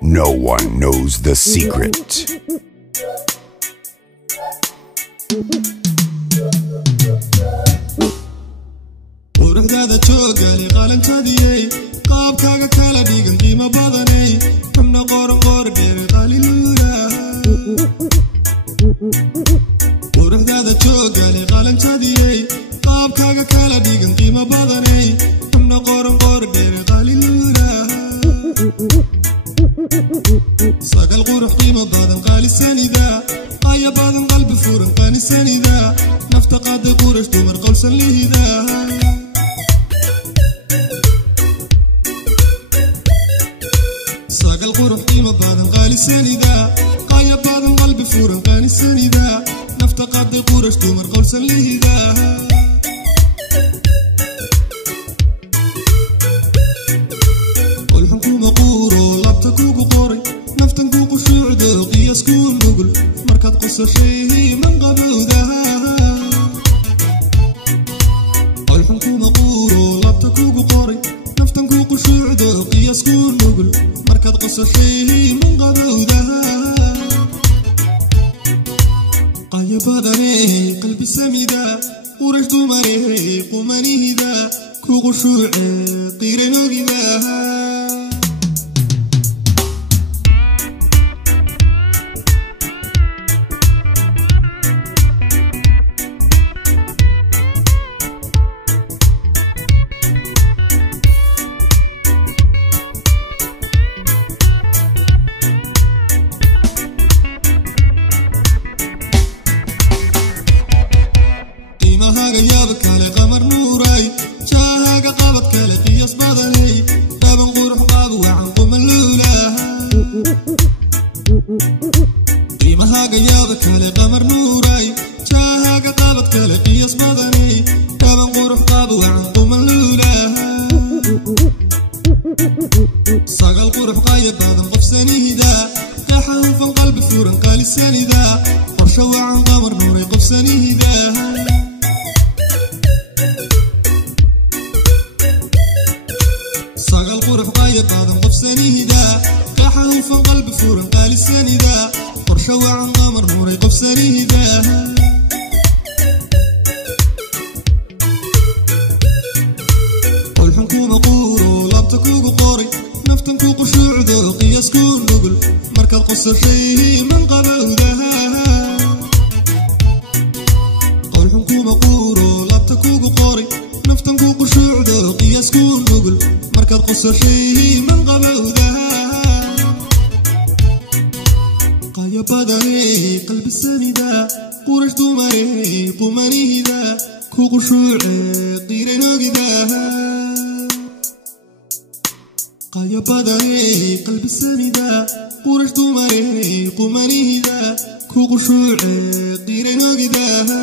No one knows the secret. quruxdaada joogaali qaalantaadiyey qaabkaaga kala dhigan qiimo badanay xubna qoor dheere qaliluula quruxdaada joogaali qaalantaadiyey qaabkaaga kala dhigan qiimo badanay xubna qoor dheere qaliluula sagal qurux qiimo badan qaalisanida qaya badan qalbi furan qaanisanida nafta qaada qurash dumar qowlsan lihida sagal qurux qiimo badan qaalisanida qaya badan qalbi furan qaanisanida nafta qaada qurash dumar qowlsan lihida qolxan kuma quuro labta kugu qoray naftan ku qushuucdo qiyas ku nugul markaad qosashay man qabowdaha qolxan kuma quuro labta kugu qoray naftan ku qushuucdo qiyas ku nugul markaad qosashay man qabowdaha qaya badane qalbi samida qurash dumare qumanihida ku qushuuce qiiranoogidaha qiimahaga yaaba kale qamar nuuray jaahaga qabad kale qiyas badanay dhaban qurux qaaba wacan quman luulaha qiimahaga yaaba kale qamar nuuray jaahaga qabad kale qiyas badanay dhaban qurux qaaba wacan quman luulaha sagal qurux qaya badan qofsanida kaxa hufan qalbi furan qaalisanida qorsho wacan qamar nuuray qofsanida sagal qurux qaya badan qofsanida kaxa hufan qalbi furan qaalisanida qorsho wacan qamar nuuray qofsanida qolxan kuma quuro labta kugu qoray naftan ku qushuucdo qiyas ku nugul markaad qosashay man qabowdaha qolxan kuma quuro labta kugu qoray naftan ku qushuucdo qiyas ku nugul markaad qosashay man qabowdaha qaya badane qalbi samida qurash dumare qumanihida ku qushuuce qiiranoogidaha qaya badane qalbi samida qurash dumare qumanihida ku qushuuce qiiranoogidaha